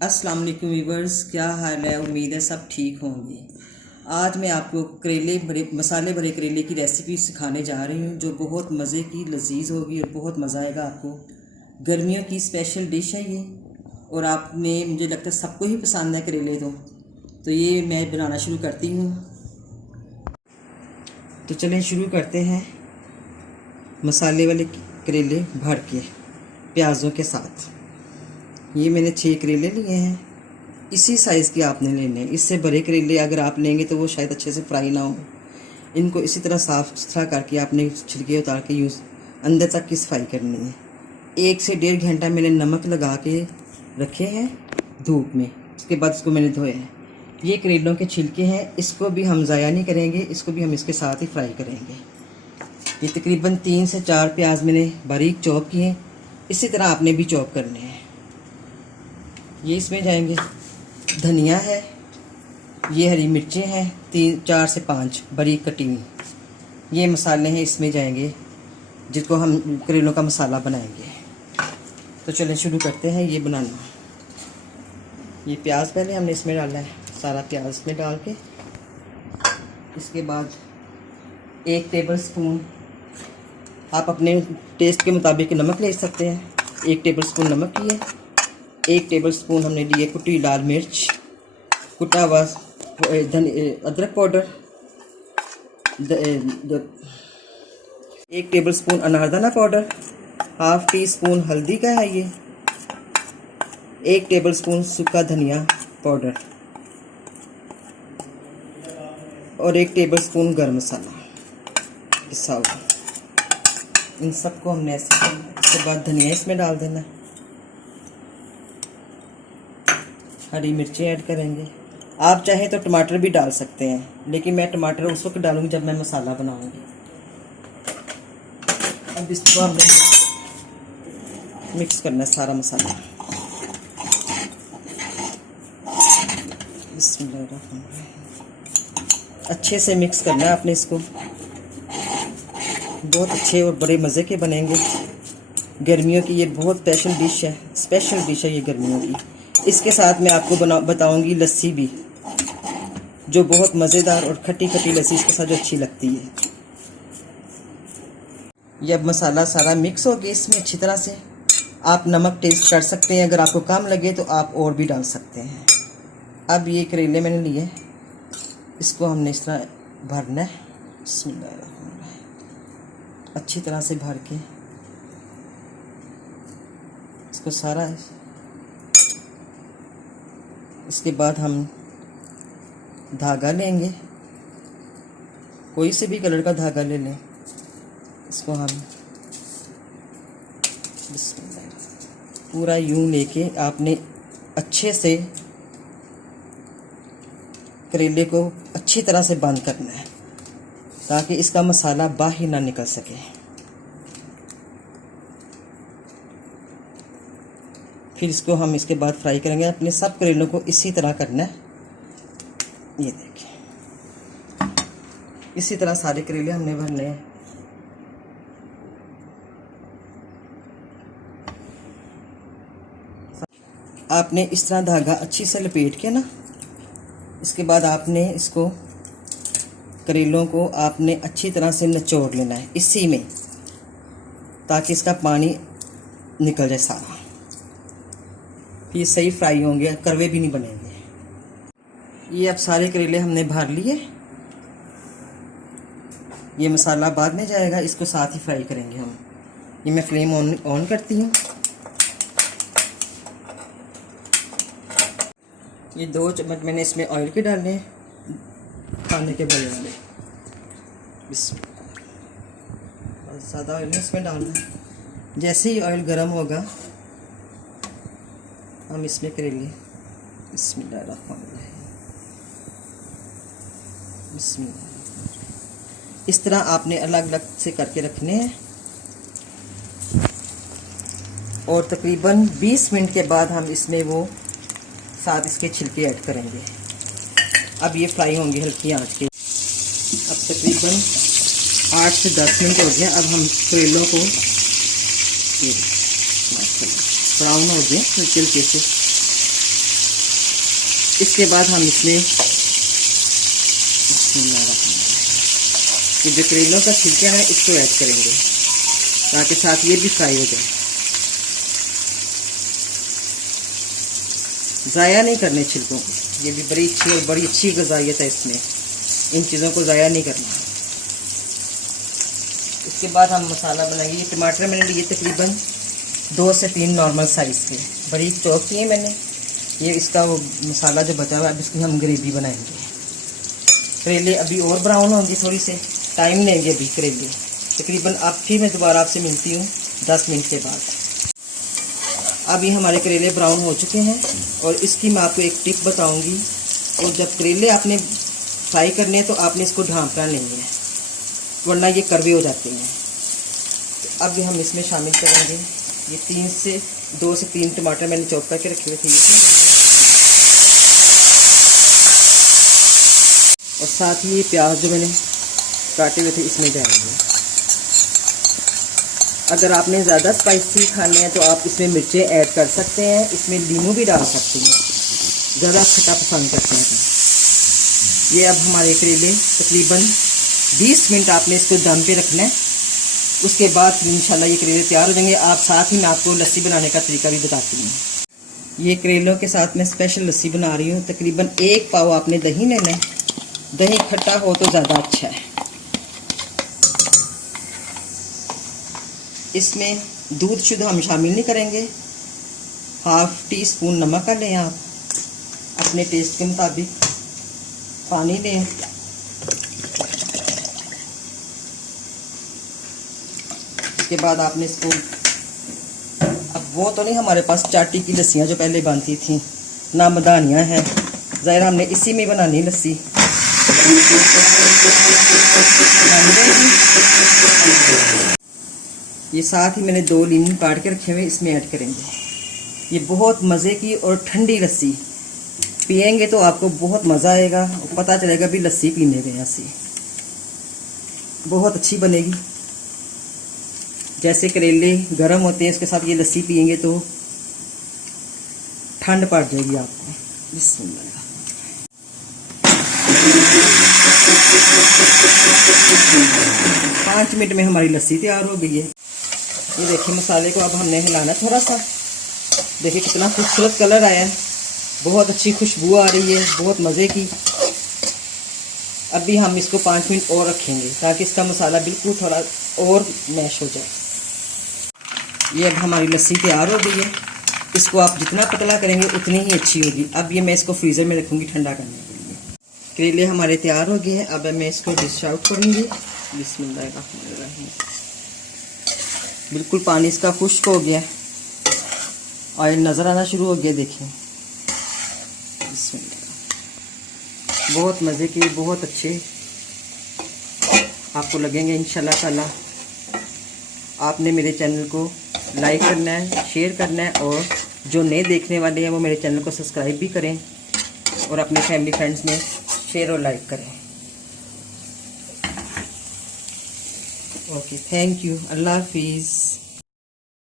अस्सलाम वालेकुम व्यूवर्स, क्या हाल है। उम्मीद है सब ठीक होंगे। आज मैं आपको मसाले भरे करेले की रेसिपी सिखाने जा रही हूँ, जो बहुत मज़े की लजीज होगी और बहुत मज़ा आएगा आपको। गर्मियों की स्पेशल डिश है ये, और आपने मुझे लगता है सबको ही पसंद है करेले। तो ये मैं बनाना शुरू करती हूँ। तो चलें शुरू करते हैं। मसाले वाले करेले भर के प्याज़ों के साथ। ये मैंने 6 करेले लिए हैं। इसी साइज़ के आपने लेने हैं। इससे बड़े करेले अगर आप लेंगे तो वो शायद अच्छे से फ्राई ना हो। इनको इसी तरह साफ़ सुथरा करके आपने छिलके उतार के अंदर तक की सफाई करनी है। 1 से 1.5 घंटा मैंने नमक लगा के रखे हैं धूप में। उसके बाद इसको मैंने धोया है। ये करेलों के छिलके हैं, इसको भी हम ज़ाया नहीं करेंगे, इसको भी हम इसके साथ ही फ्राई करेंगे। ये तकरीबन 3 से 4 प्याज मैंने बारीक चॉप किए हैं। इसी तरह आपने भी चॉप करने हैं। ये इसमें जाएंगे धनिया है, ये हरी मिर्चें हैं 4 से 5 बारीक कटी हुई। ये मसाले हैं इसमें जाएंगे, जिसको हम करेलों का मसाला बनाएंगे। तो चलें शुरू करते हैं ये बनाना। ये प्याज पहले हमने इसमें डालना है, सारा प्याज इसमें डाल के। इसके बाद 1 टेबल स्पून, आप अपने टेस्ट के मुताबिक नमक ले सकते हैं। 1 टेबल स्पून नमक लिए। 1 टेबल स्पून हमने लिए कुटी लाल मिर्च, कुटा हुआ अदरक पाउडर, 1 टेबल स्पून अनारदाना पाउडर, ½ टी स्पून हल्दी का है ये, 1 टेबल स्पून सूखा धनिया पाउडर और 1 टेबल स्पून गर्म मसाला पिसा हुआ। इन सबको हमने ऐसे करना। इसके बाद धनिया इसमें डाल देना, हरी मिर्चें ऐड करेंगे। आप चाहें तो टमाटर भी डाल सकते हैं, लेकिन मैं टमाटर उस वक्त डालूंगी जब मैं मसाला बनाऊंगी। अब इसको हमने मिक्स करना है सारा मसाला। अच्छे से मिक्स करना है आपने इसको। बहुत अच्छे और बड़े मज़े के बनेंगे। गर्मियों की ये बहुत स्पेशल डिश है ये गर्मियों की। इसके साथ मैं आपको बताऊंगी लस्सी भी, जो बहुत मज़ेदार और खट्टी खट्टी लस्सी इसके साथ जो अच्छी लगती है। ये अब मसाला सारा मिक्स हो गया इसमें अच्छी तरह से। आप नमक टेस्ट कर सकते हैं, अगर आपको कम लगे तो आप और भी डाल सकते हैं। अब ये करेले मैंने लिए, इसको हमने इस तरह भरना है। अच्छी तरह से भर के इसको सारा। इसके बाद हम धागा लेंगे, कोई से भी कलर का धागा ले लें। इसको हम पूरा यूं लेके आपने अच्छे से करेले को अच्छी तरह से बंद करना है, ताकि इसका मसाला बाहर ना निकल सके। फिर इसको हम इसके बाद फ्राई करेंगे। अपने सब करेलों को इसी तरह करना है। ये देखिए, इसी तरह सारे करेले हमने भरने हैं। आपने इस तरह धागा अच्छी से लपेट के ना, इसके बाद आपने इसको करेलों को आपने अच्छी तरह से निचोड़ लेना है इसी में, ताकि इसका पानी निकल जाए सारा। फिर सही फ्राई होंगे, करवे भी नहीं बनेंगे। ये अब सारे करेले हमने भर लिए। ये मसाला बाद में जाएगा, इसको साथ ही फ्राई करेंगे हम। ये मैं फ्लेम ऑन करती हूँ। ये 2 चम्मच मैंने इसमें ऑयल के डालने हैं, खाने के बड़े वाले। ज़्यादा ऑयल इसमें डालना है। जैसे ही ऑयल गर्म होगा हम इसमें करेंगे बिस्मिल्लाह। इस तरह आपने अलग अलग से करके रखने हैं, और तकरीबन 20 मिनट के बाद हम इसमें वो साथ इसके छिलके ऐड करेंगे। अब ये फ्राई होंगे हल्की आंच के। अब तकरीबन 8 से 10 मिनट हो गए। अब हम करेलों को ब्राउन हो गए हल्के हल्के से। इसके बाद हम इसमें ये जो करेलों का छिलका है इसको ऐड करेंगे ताकि साथ ये भी फ्राई हो जाए। ज़ाया नहीं करने छिलकों को, ये भी बड़ी अच्छी और बड़ी अच्छी ग़िज़ाइयत है इसमें, इन चीज़ों को ज़ाया नहीं करना। इसके बाद हम मसाला बनाएंगे। ये टमाटर मैंने लिए तकरीबन 2 से 3 नॉर्मल साइज़ के, बरीक चॉप किए मैंने। ये इसका वो मसाला जो बचा हुआ है, अब इसकी हम ग्रेवी बनाएंगे। करेले अभी और ब्राउन होंगे, थोड़ी से टाइम लेंगे अभी करेले। तकरीबन अब फिर मैं दोबारा आपसे मिलती हूँ 10 मिनट के बाद। अभी हमारे करेले ब्राउन हो चुके हैं और इसकी मैं आपको एक टिप बताऊंगी। और जब करेले आपने फ्राई करने हैं तो आपने इसको ढांपना नहीं है, वरना ये कड़वे हो जाते हैं। तो अब हम इसमें शामिल करेंगे ये 2 से 3 टमाटर मैंने चॉप करके रखे हुए थे, और साथ ही ये प्याज जो मैंने काटे हुए थे इसमें जाएंगे। अगर आपने ज़्यादा स्पाइसी खाने हैं तो आप इसमें मिर्चें ऐड कर सकते हैं, इसमें नींबू भी डाल सकते हैं, ज़्यादा खट्टा पसंद करते हैं तो। ये अब हमारे करेले तकरीबन 20 मिनट आपने इसको दम पे रखना है। उसके बाद इंशाल्लाह ये करेले तैयार हो जाएंगे। आप साथ ही मैं आपको लस्सी बनाने का तरीका भी बताती हूँ। ये करेलों के साथ मैं स्पेशल लस्सी बना रही हूँ। तकरीबन 1 पाव आपने दही लेना है, दही खट्टा हो तो ज़्यादा अच्छा है। इसमें दूध शुद्ध हम शामिल नहीं करेंगे। 1/2 टीस्पून नमक का लें आप, अपने टेस्ट के मुताबिक पानी लें। इसके बाद आपने इसको, अब वो तो नहीं हमारे पास चाटी की लस्सियाँ जो पहले बनती थी, ना मदानियाँ हैं, ज़ाहिर हमने इसी में बनानी लस्सी। ये साथ ही मैंने 2 लीमू काट के रखे हुए इसमें ऐड करेंगे। ये बहुत मज़े की और ठंडी लस्सी, पिएंगे तो आपको बहुत मज़ा आएगा, पता चलेगा भी लस्सी पीने गए ऐसी। बहुत अच्छी बनेगी। जैसे करेले गर्म होते हैं उसके साथ ये लस्सी पिएंगे तो ठंड पड़ जाएगी आपको। बिस्मिल्लाह। 5 मिनट में हमारी लस्सी तैयार हो गई है। ये देखिए मसाले को अब हमने हिलाना थोड़ा सा। देखिए कितना खूबसूरत कलर आया है, बहुत अच्छी खुशबू आ रही है, बहुत मज़े की। अभी हम इसको 5 मिनट और रखेंगे ताकि इसका मसाला बिल्कुल थोड़ा और मैश हो जाए। ये अब हमारी लस्सी तैयार हो गई है। इसको आप जितना पतला करेंगे उतनी ही अच्छी होगी। अब ये मैं इसको फ्रीज़र में रखूँगी ठंडा करने के लिए। करेले हमारे तैयार हो गए हैं। अब मैं इसको डिश आउट करूँगी। बिस्मिल्लाहिर्रहमानिर्रहीम। बिल्कुल पानी इसका खुश्क हो गया, ऑयल नज़र आना शुरू हो गया। देखिए बिस्मिल्लाह, बहुत मज़े की, बहुत अच्छे आपको लगेंगे इंशाल्लाह ताला। आपने मेरे चैनल को लाइक करना है, शेयर करना है, और जो नए देखने वाले हैं वो मेरे चैनल को सब्सक्राइब भी करें और अपने फैमिली फ्रेंड्स में शेयर और लाइक करें। Okay, thank you. अल्लाह हाफिज़।